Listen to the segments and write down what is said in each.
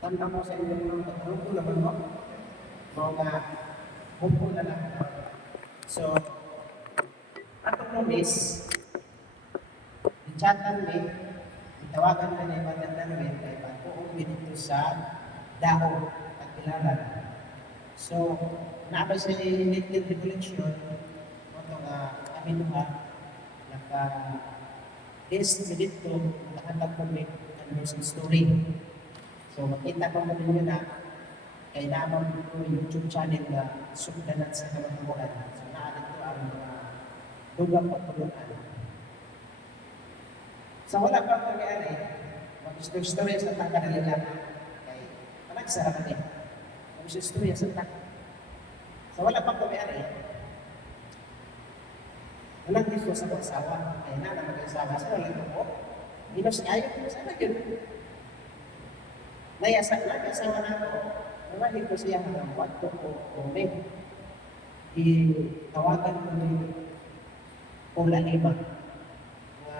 Tanda mo sa inyo ng katulong ko naman mo. Mga hupo na lang. So, atong nomis, i-chatan ni, itawagan na ni Magandang Rin, kay patuong dito sa dao at ilaran. So, naabay sa Little Revolution, ito nga kami nung naka list mi dito, nakahatag ko mi ang music story. So, makita ko mo ninyo na kay naman ko YouTube channel na sugdanan sa kamatuan. So, naa dito ang mga dugang patulunan. Sa wala pa pangyari, mag-story sa takanalilan kay panagsara kami. Mag-story sa takanalilan. Sa wala pa pangyari, Walang dito sa mag-asawa. Kaya na na mag-asawa sa walang ko. Ginos ayaw ko sana yun. Nayasa na, asawa na ako. Nawali ko siya ng wato ko kome. Itawagan ko ni Pula Lima na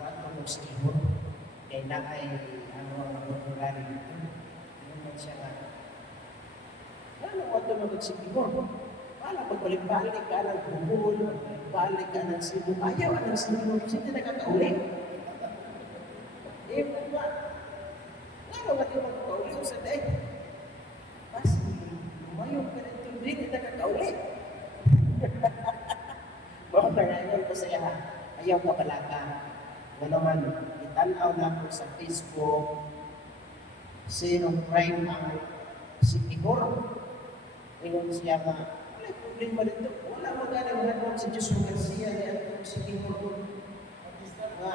wato ko sa ibo. Kaya na ay ano ang magulari dito. Ano man siya na. Ano wato mo sa ibo? Wala pagbalik-balik ka ng bubul, balik ka ng Cebu. Ayaw ka ng Cebu kasi hindi nakakaulit. Eh, ba? Lalo ka din magkakaulit sa day. Mas, umayo ka rin ito, hindi nakakaulit. Mga nangayon ko siya, ayaw ka pala ka. Nga naman, itanaw na ko sa Facebook, sinong crime ang si Igor. Ingon siya nga, wala problema dito. Wala mo ganang hanong si Diyos Garcia ni Anton si Igor. Nga,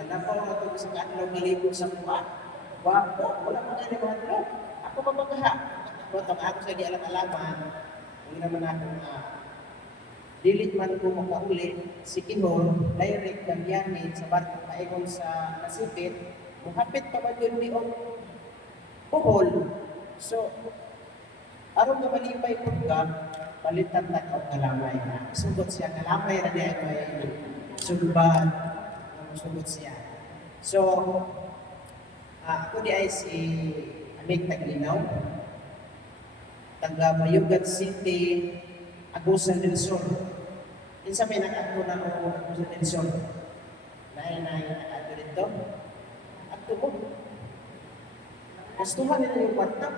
nalapaw na ito sa kanlaw galing sa kuha. Wapo, wala mo ganang hanong. Ako pa magaha. Botong ako sa di alam-alaman, hindi naman ako na dilit man ko makauli si Kinor, direct na biyahe sa barko paingon sa Nasipit, muhapit pa man yun ni Og Bohol. So, aron ka malipay ko ka, palitan na ka kalamay na. Sugot siya, kalamay na niya may suluban. Sugot siya. So, ah, ako di ay si Amig Taglinaw, taga Mayugat City, Agusan del Sur. Minsan may nag-ako na ako Agusan del Sur. Naya na yung nag-ako dito. At mo. Gustuhan nila yung kwarta.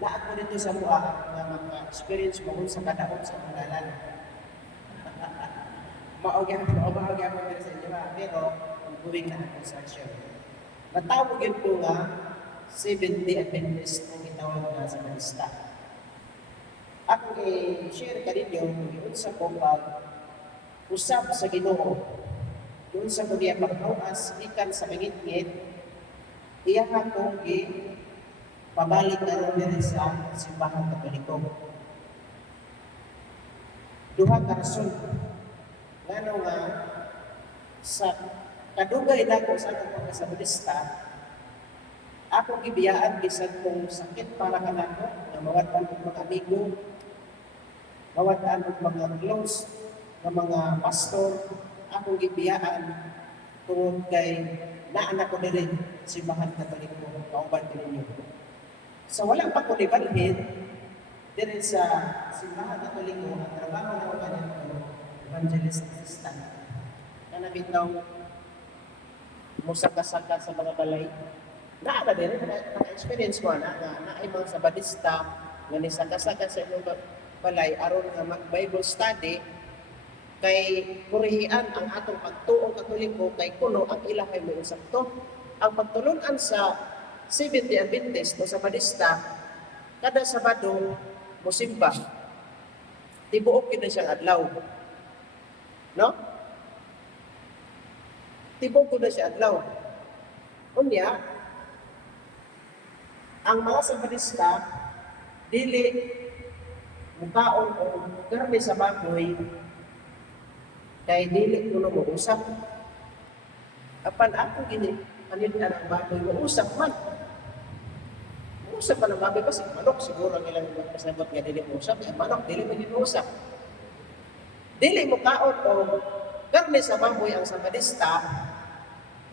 Lahat ko dito sa buha na mga-experience mo kung sa kadaot sa pangalan. Maogyan ko, o maogyan ko pero sa inyo ha. Pero, ongoing na ang construction. Natawag yun ko nga, 70 Adventist ang itawag na sa Manista. Ako i-share ka ninyo, yun sa ko pag usap sa ginoo, yun sa kuliya pagkawas, ikan sa mangit-ngit, iya ko i pabalik na rin sa simbahan katoliko. Duha ka rason. Ngano nga sa kadugay na ko sa akong pagkasabudista, ako gibiyaan bisan kong sakit para kanako nga mawatan og mga amigo, mawatan og mga close nga mga pastor, akong gibiyaan tungod kay naanak ko diri simbahan katoliko kauban ninyo. So wala pa ko libalhin diri sa simbahan katoliko ang trabaho na ko kanyan ko evangelist assistant. Na mo sa mga balay naa na din, na- naka-experience mo na, na naay mga sabadista, nga ni saka-saka sa inyong ba- balay, aron nga mag-Bible study, kay purihian ang atong pagtuong katoliko, kay kuno ang ilahay mo usap to. Ang pagtulunan sa 70 Adventist o sa Badista, kada Sabado, musimba, tibuok yun siyang adlaw. No? Tibuok ko na siya adlaw. Unya, ang mga sabadista, dili mukaon o karne sa baboy, kay dili kuno mo usap. Apan ako gini, panitan ang baboy, mo usap man. Usap pa ng baboy kasi manok siguro ang ilang magpasabot nga dili mo usap. Ang manok dili mo din usap. Dili mo kaon o karne sa baboy ang sabadista,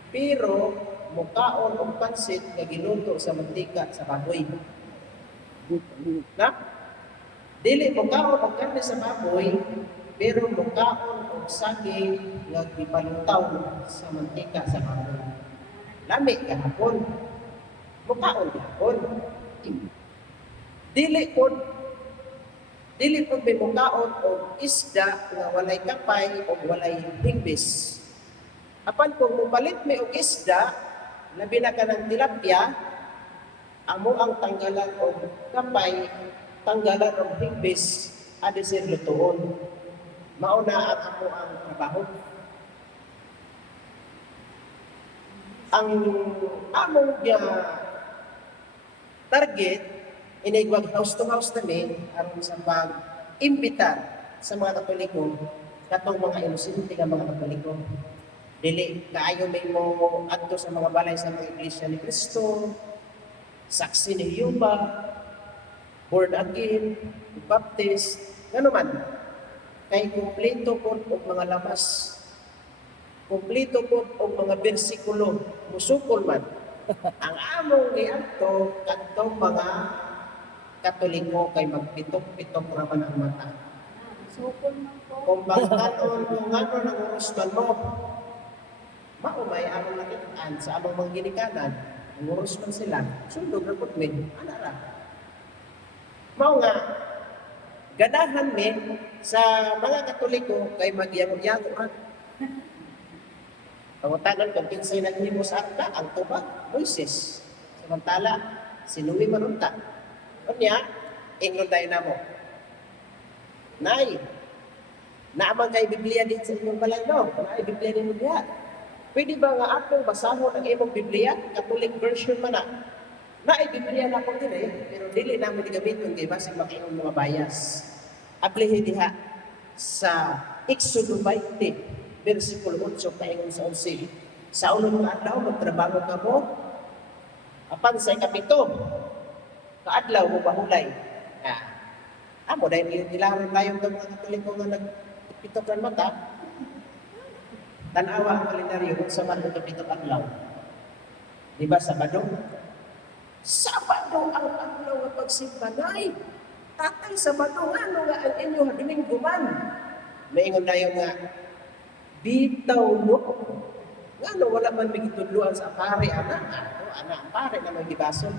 pero mukaon og pansit nga giluto sa mantika sa baboy. Na? Dili mukaon og karne sa baboy, pero mukaon og saging nga gipalutaw sa mantika sa baboy. Lami kahapon. Mukaon kahapon. Dili pod dili pod may mukaon og isda nga walay kapay o walay hingbis. Apan kung mupalit may og isda, labi na ka ng tilapia, amo ang tanggalan og kapay, tanggalan og hingbis, adi sir lutuon. Mauna ang amo ang trabaho. Ang among uh, target, inigwag house to house kami, aron sa pag-imbita sa mga katoliko, katong mga inosente nga mga katoliko. Dili, kaayo may mo adto sa mga balay sa mga iglesia ni Kristo, saksi ni Yuba, born again, baptist, gano man. Kay kumpleto po og mga labas. Kumpleto po og mga bersikulo, musukol man. Ang among giadto kadtong mga Katoliko kay magpitok-pitok raman ang mata. Sukol man po. Kung bangkanon kung ano nang urusman mo, maumay among nakitaan sa among mga ginikanan, ang urusman sila, sundog na putwin, anara. Mao nga, ganahan mi sa mga katoliko kay magyago-yago man. Pangutanan kung kinsay naghimo sa akta, ang tuba, Moises. Samantala, si Louis Manunta. Kunya, ingron tayo na mo. Nay, Naaman kay Biblia din sa inyong balay no? Naay Biblia din mo diha. Pwede ba nga atong basahon ang imong Biblia? Catholic version man na. Naay Biblia na ko din eh, pero dili na mo gamiton kay basig makinom mga bayas. Aplihi diha sa Exodo 20, versikulo 8 kaingon sa 11. Sa unang nga adlaw magtrabaho ka mo. Apan sa ikapito, kaadlaw mo bahulay. Ah, amo dahil nilaron tayo ng mga katoliko nga nagpitok ng mata, tanawa ang kalendaryo kung sa man ito pitok adlaw. Di ba Sabado? Sabado ang adlaw nga pagsimba. Nay, tatay Sabado nga ano nga ang inyo Domingo man. Maingon na yung nga, bitaw no. Nga no, wala man bigitudluan sa pare, anak. Ano, anak, pare na magibason.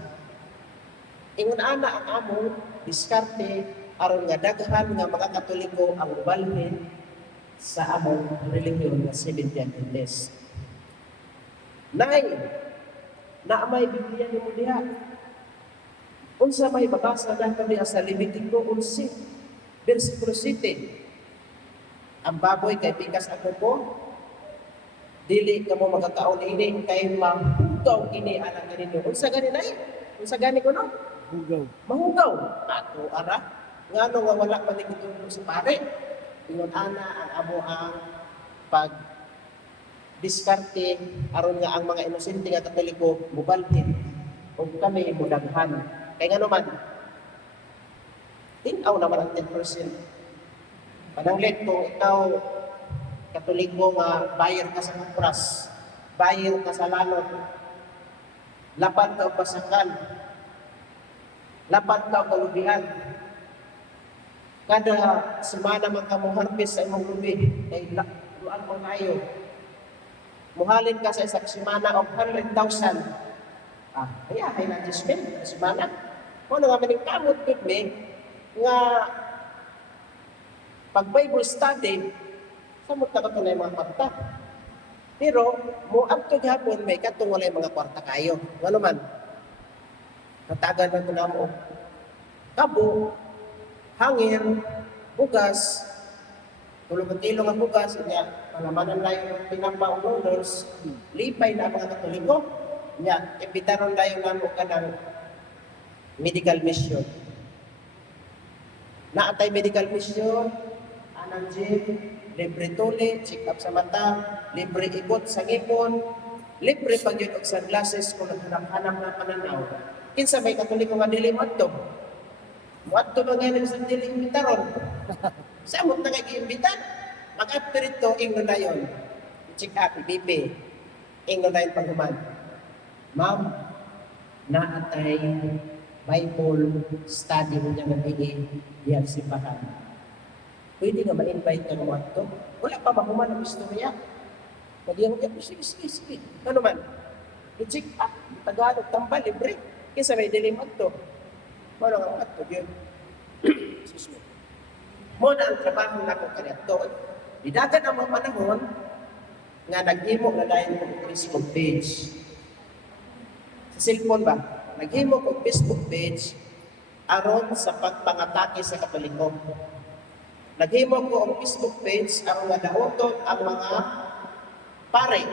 Ingon ana ang amo, diskarte, aron nga daghan nga mga katoliko ang balhin sa among relihiyon nga Seventh Adventist. Nay, na may Biblia ni mo diha. Unsa may babasa na kami sa Levitico 11, versikulo 7. Ang baboy kay pikas ako po, dili ka mo magkakaon ini kay mahugaw ini alang ganito. Unsa gani nay? Unsa gani ko no? Hugaw. mahugaw ato ara ngano nga wala man sa pare ingon ana ang amo ang pag diskarte aron nga ang mga inosente nga katoliko mubalhin ug kami mudaghan kay ngano man tinaw naman ang 10% pananglit kung ikaw katoliko nga bayar ka sa kupras bayar ka sa lanot lapad ka og basakal lapat ka og. Kada semana man ka mo harvest sa imong lubi, la- luan mo kayo. Muhalin ka sa isang semana og 100,000. Ah, kaya hay na spend sa semana. Mo nga maning kamot gud me nga pag Bible study, samot na ka mga kwarta. Pero, mo adto gihapon may katong walay mga kwarta kayo. Ano man, Natagan na mo. Kabo, hangin, bugas, ilong ang bugas, niya, palamanan na yung pinamba o noodles, lipay na mga katoliko. Niya, impitaron na yung namo ka ng medical mission. Naatay medical mission, anang gym, libre tuli, check up sa mata, libre ikot sa ngipon, libre pag yun og sunglasses kung naghanap-hanap na pananaw. Kinsa may katoliko nga dili mo adto. Mo adto ba ngayon sa dili imbitaron? Sa mo na kay imbitan. Mag after ito ingon na yon. Check up BP. Ingon na yon paghuman. Ma'am, naatay Bible study mo niya BA diyan simbahan. Pwede nga ma-invite ka naman to. Wala pa mahuman ang istorya. Nagyang niya, sige, sige, sige. Ano man? Reject pa. Tagalog, tambal, libre. Kisa may dilimot to. Mano nga yun. Excuse me. Mo na ang trabaho na ko kanito. Didagan ang mga panahon nga naghimo na dahil ng Facebook page. Sa cellphone ba? Naghimo ko Facebook page aron sa pagpangatake sa Katoliko. Naghimo ko ang Facebook page aron nga daoton ang mga pare.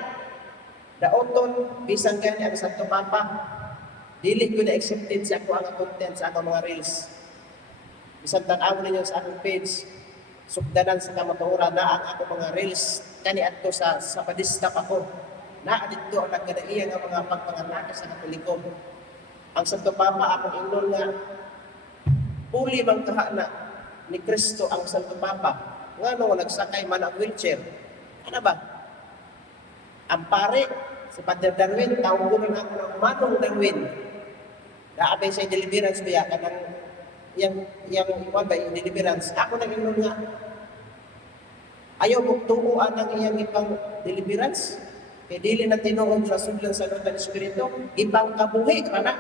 Daoton bisan gani ang Santo Papa. Dili ko na accepted sa ako ang content sa akong mga reels. Bisan tanaw ninyo sa akong page, sugdanan sa kamatuura na ang ako mga reels kani adto sa sa padista pa ko. Na adito ang nagkadaiya nga mga pagpangatake sa Katoliko. Ang Santo Papa akong ingnon nga puli man kaha na ni Kristo ang Santo Papa. Nga no nagsakay man ang wheelchair. Ano ba? Ang pare, si Padre Darwin, tawag ko na ako ng Manong Darwin. Naabay sa deliverance biya kanang yang yang ikuan ba yung deliverance. Ako nang ingnon nga ayaw mo tuuan ang iyang ipang deliverance. Kaya dili na tinuod sa sudlan sa ng Espiritu, ibang kabuhi ka na.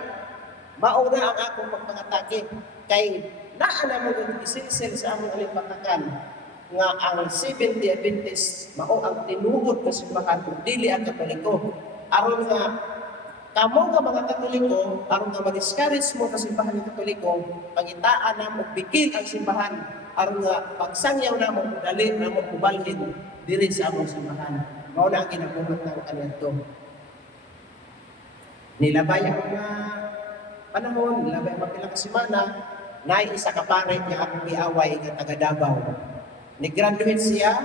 Mauna ang akong pagpangatake kay naa na mo yung isilsil sa among alipatakan nga ang 70 Adventist mao ang tinuod na simbahan dili ang katoliko aron nga kamo nga mga katoliko aron nga ma-discourage mo sa simbahan ng katoliko pangitaan na mo bigil ang simbahan aron nga pagsangyaw na mo dali na mo ubalhin diri sa among simbahan mao na ang ginabuhat ng kanadto nilabay ang mga panahon, nilabay ang mga pilang semana, na isa ka pare nga akong giaway nga taga Davao. Ni-graduate siya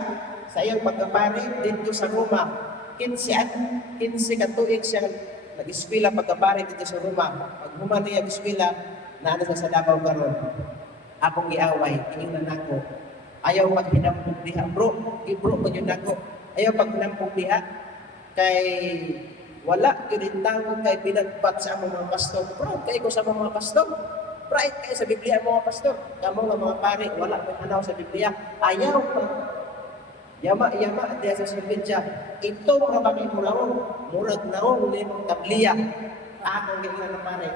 sa iyang pagkapare dito sa Roma. 15 at 15 ka tuig siya nag-eskwela pagkapare dito sa Roma. Pag human niya eskwela, naano sa sa Davao karon. Akong giaway, kiingnan nako. Ayaw maghinampog diha, bro. Ibro ko yun nako. Ayaw paghinampog diha. Kay wala kinitawag kay pinagpat sa among mga pastor. Proud kay ko sa among mga pastor. Proud kay sa Biblia mga pastor. Kamo nga mga pare, wala anaw sa Biblia. Ayaw pa. Yama, yama, diya sa Sibidya. Ito mga bakit mo naon. Murag naon, hindi mong tabliya. Akong gina na pare.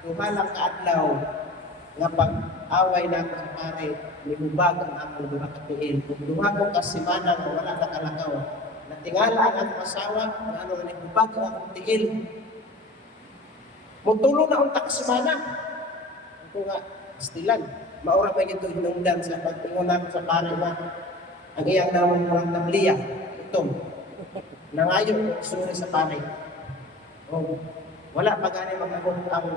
Tuha lang kaadlaw. Nga pag-away na ako sa pare, nihubag ang akong duha ka tiil. Kung duha ko kasimana nga wala na kalakaw, natingala ang akong asawa, ano nga nihubag ang akong tiil. Mutulong na akong takasimana. Ako nga, stilan. Maura pa ito hinungdan sa pagtingunan ko sa pare na ang iyang namang murang tabliya. Itong, nangayon, suri sa pare. O, wala pa gani mag-abot ang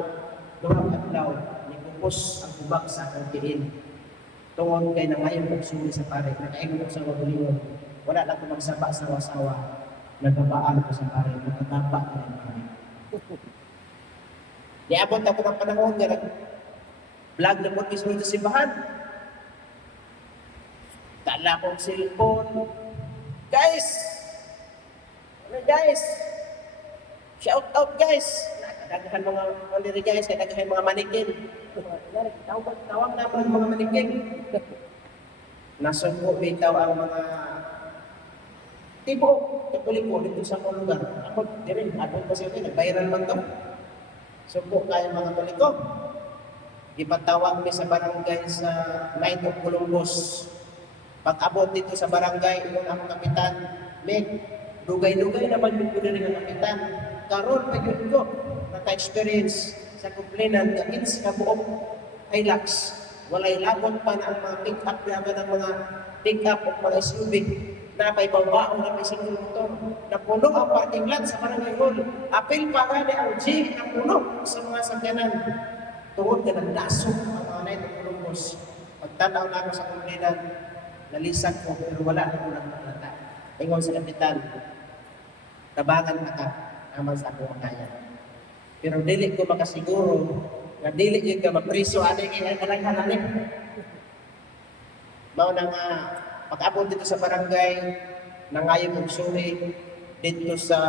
durang adlaw ni kupos ang kubak sa akong tiil. Tungod kay nangayon kong suri sa pare, nakaingon ko sa magulingon. Wala lang ko magsaba sa wasawa. Nagbabaan ko sa pare, nakatapa ko ng pare. Niabot ako ng panahon nga nag vlog na po sa simbahan. Tala kong cellphone. Guys! Ano guys? Shout out guys! Nakadagahan mga mandiri guys, kadagahan mga manikin. Tawag, naman ang mga manikin. Nasuko bitaw ang mga tipo katoliko dito sa mga lugar. Ako, di rin, ako kasi ito, nag-viral man to. Suko kayo mga katoliko. Ipatawag mi sa barangay sa Night of Columbus. Pag-abot dito sa barangay, yung ang kapitan, Meg, dugay-dugay naman yung ko rin ang kapitan. Karon pa yun ko, naka-experience sa kumplinan na ins ka buong Hilux. Walay labot pa na ang mga pick-up naman ang mga pick-up o mga SUV na may babaong na may single motor. Napuno ang parking lot sa barangay hall. Apil pa nga ni ang jeep na puno sa mga sakyanan. Tungod ka ng dasok ang mga of Columbus. Pagtanaw na ako sa kumplinan, nalisan ko pero wala na ko ng paglata. Ingon sa kapitan, tabangan ka ka, naman sa akong makaya. Pero dili ko makasiguro nga dili yun ka mapriso ani kay kanang ani. Mao na nga pag-abot dito sa barangay nangayo kong suri dito sa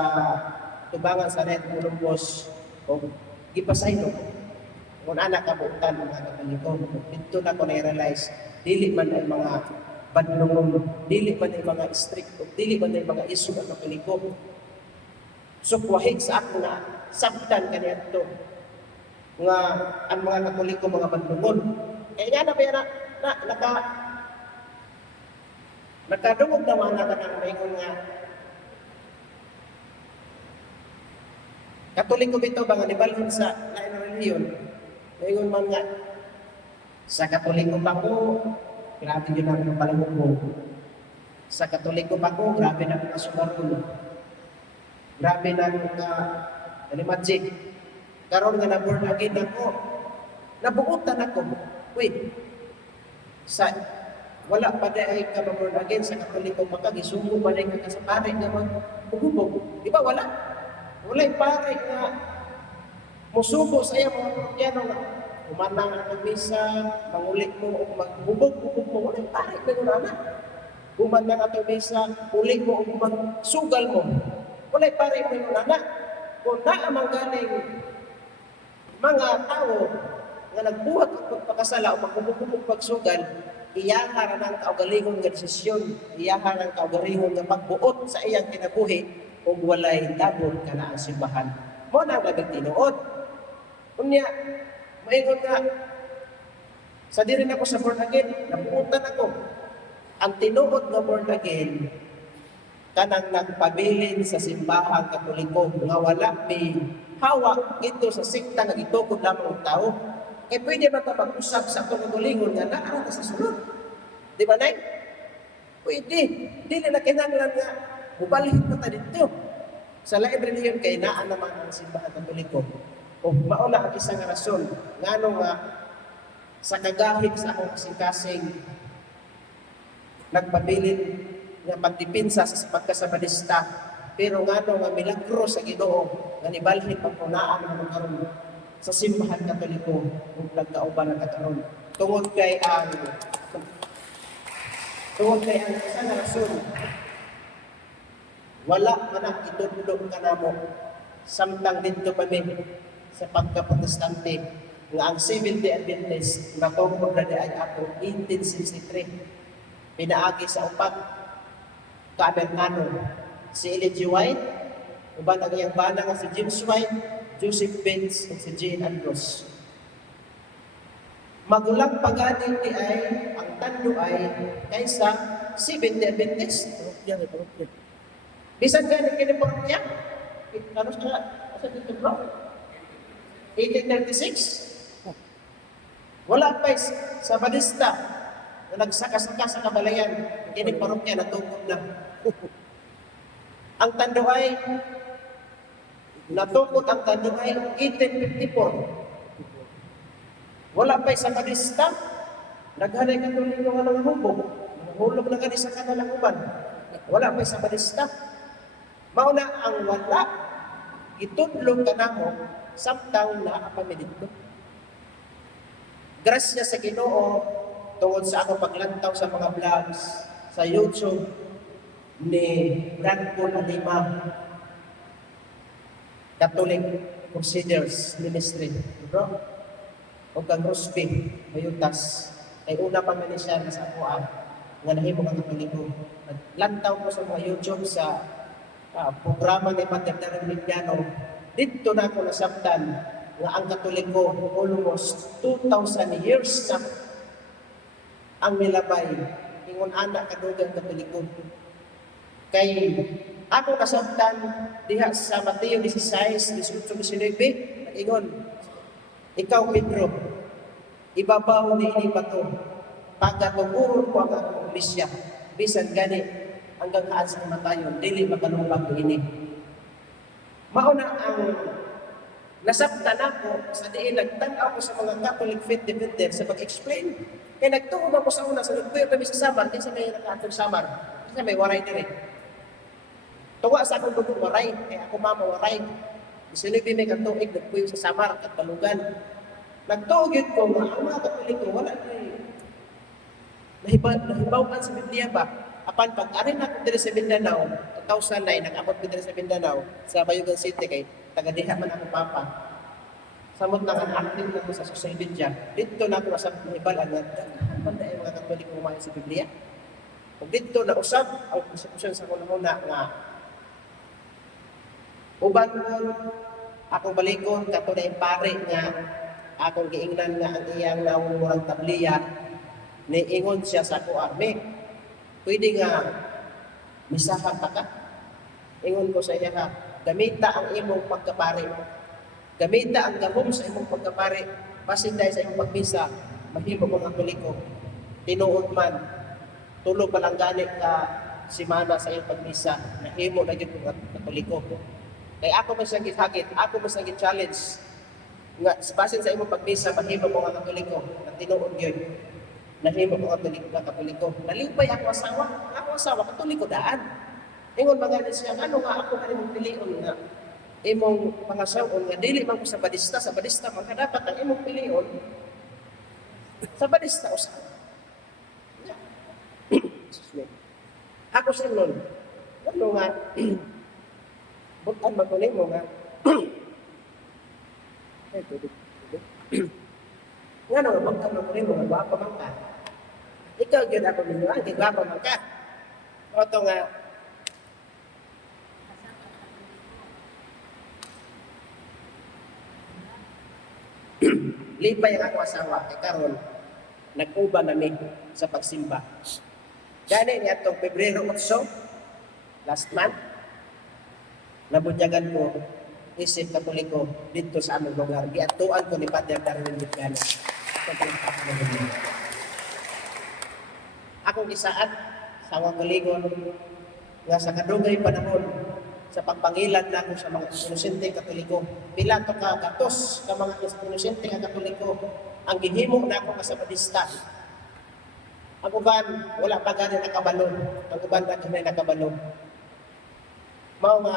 tubangan sa Red Columbus o gipasaylo kung anak kabutan mga katoliko dito na ko na-realize dili man ay mga badlungon dili man ay mga stricto dili man ay mga isu ang katoliko so kuwahi sa ako na sabtan kaniya nga ang mga katoliko mga badlungon kaya nga na ba na, na naka nakadungog na kanang maingon nga Katoliko bito ba nga nibalhin sa lain na reliyon? Ngayon man nga, sa Katoliko pa ko, grabe yun ang palangubo. Sa Katoliko pa ko, grabe na mga sumarun. Grabe na mga animagic. Karon nga na born again ako. Nabuutan ako. Wait, sa wala pa di ay ka born again sa Katoliko pa ka, gisugo pa di ka sa pare nga maghubog. Di ba wala? Wala'y pare nga musubo sa iya mga Kristiano nga umanang ang misa, mangulit mo o maghubog-hubog mo, wala'y pare na yun na. Umanang ang misa, ulit mo o magsugal mo, wala'y pare mo yun na. Kung naamang galing mga tao nga nagbuhat og pagpakasala o maghubog-hubog pagsugal, iyaha ra ng kaugalingon nga desisyon, iyaha ng kaugalingon nga pagbuot sa iyang kinabuhi ug walay dabor kana ang simbahan. Mo na nga. Unya, maingon nga, sa diri na ako sa born again, napuutan ako. Ang tinuod nga born again, kanang nagpabilin sa simbahang katoliko nga wala may hawak ito sa sikta nga gitukod lamang ang tao. Eh pwede ba ito mag-usap sa itong gulingon nga naa na sa sulod? Di ba, Nay? Pwede. Dili na kinanglan nga Mubalhin na ta dito. Sa laib reliyon kay naa naman ang simbahan katoliko. O mauna ang isang rason ngano nga sa kagahig sa akong kasing-kasing nagpabilin nga pagdipinsa sa pagkasabadista pero ngano nga milagro sa Ginoo nga nibalhin pagpunaan ng karon sa simbahan katoliko ug nagkauban ang karon. Tungod kay ang tungod kay ang isang rason wala man ang itudlog ka na mo samtang dito pa min sa pagkaprotestante nga ang Seventh-day Adventist na tungkol na ay ato 1863 pinaagi sa upat ka-Amerikano si Ellen G. White uban ang iyang bana nga si James White Joseph Benz at si Jane Andrews magulang pagani di ay ang tando ay kaysa Seventh-day Adventist Parokya, may parokya. Bisan ka ni kini parokya? Ano siya? Asa dito bro? 1836? Wala pa sa balista na nagsaka-saka sa kabalayan. Kini parokya na. ang tando ay natungkol ang tando ay 1854. Wala pa sa balista. Naghanay ka tuloy ng mga hubog. Hulog na ka sa kanalang uban. Wala pa sa balista. Mauna ang wala, itudlong ka na mo, samtang naapami dito. Grasya sa Ginoo tungod sa ako paglantaw sa mga vlogs sa YouTube ni Brad Paul Alima Catholic Crusaders Ministry. Bro, o kang Rosby, Mayutas, kay una pa man siya sa ako ah, nga nahimo ka katoliko. Naglantaw ko sa mga YouTube sa ah, programa ni Pater Darren Miliano, dito na ako nasabtan nga ang Katoliko almost 2,000 years na ang milabay ingon anak kadugang Katoliko. Kay ako nasabtan diha sa Mateo 16, 18, 19, nag-ingon, ikaw Pedro, ibabaw ni ini bato, pagkatuguron ko ang akong misya, bisan gani hanggang haan sa kamatayon, dili makalumpag ini. Mauna ang nasabtan ako sa diin nagtanaw ko sa mga Catholic faith defender sa pag-explain. Kaya nagtuon ako sa una, sa nagpuyo kami sa Samar, kasi may nakaatong Samar, kasi may waray na rin. Tuwa sa akong dugong waray, kaya ako mama waray. Isilibi may katuig, nagpuyo sa Samar at Balugan. Nagtuog yun ko, ang mga Katoliko, wala na eh. Nahiba, nahibawan sa Biblia ba? Apan pag arin ako diri sa Mindanao, 2009 nag-abot ko diri sa Mindanao sa Bayugan City kay taga diha man ako papa. Samot na nga active na ko sa social media. Dito na ako sa ibalan nga daghan man yung mga katoliko kumain sa Biblia. Ug dito na usab ang konstitusyon sa una nga uban ko akong balikon kato na pare nga akong giingnan nga ang iyang naumurang tabliya niingon siya sa ako arme pwede nga. Misahan ta ka. Ingon ko sa iya ka gamita ang imong pagkapare. Gamita ang gahom sa imong pagkapare. Basin dahil sa imong pagbisa mahimo mo ang kuliko. Tinuod man tulo pa lang gani ka simana sa iyong pagbisa nahimo na gyud ko katoliko kay ako man siyang gihagit ako man siyang challenge nga basin sa imong pagbisa mahimo mo ang katoliko na tinuod gyud nahimo ko. Katoliko ka katoliko nalipay ako asawa. Ako asawa katoliko daan. Ingon mga ni siya ano nga ako kanimo pilion nga? Imong pangasawon nga dili man ko sa badista sa badista man dapat ang imong pilion sa badista usa. Ako sa nun ano nga? Butan maguling mo nga? Ay tubig tubig nga nang butan maguling mo nga gwapa man ka ikaw gyud ako ninyo ang gwapa man ka o to nga lipay ang ako asawa kay karon nag-uban nami sa pagsimba. Gani niya itong Pebrero 8, last month, nabunyagan ko isip katoliko dito sa aming lugar. Giatuan ko ni Padre Darwin Bicano. Akong isaat sa mga kaligon nga sa kadugay panahon sa pagpangilan na ako sa mga inosente katoliko. Pila to ka katos ka mga inosente nga katoliko ang gihimo na ako sa badista. Ang uban, wala pa gani nakabalo. Ang uban na kami nakabalo. Mao nga,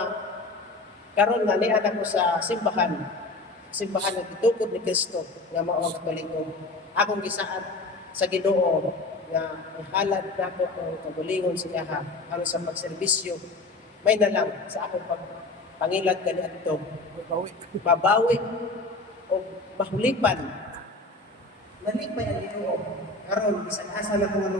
karon nga niya ko sa simbahan. Simbahan nga gitukod ni Kristo nga mao ang katoliko. Akong gisaad sa Ginoo nga halad na ko ang kabulingon siya ha aron sa pagserbisyo may na lang sa akong pag pangilad kani adto mabawi mabawi o mahulipan. Nalipay ang Ginoo karon bisan asa na kung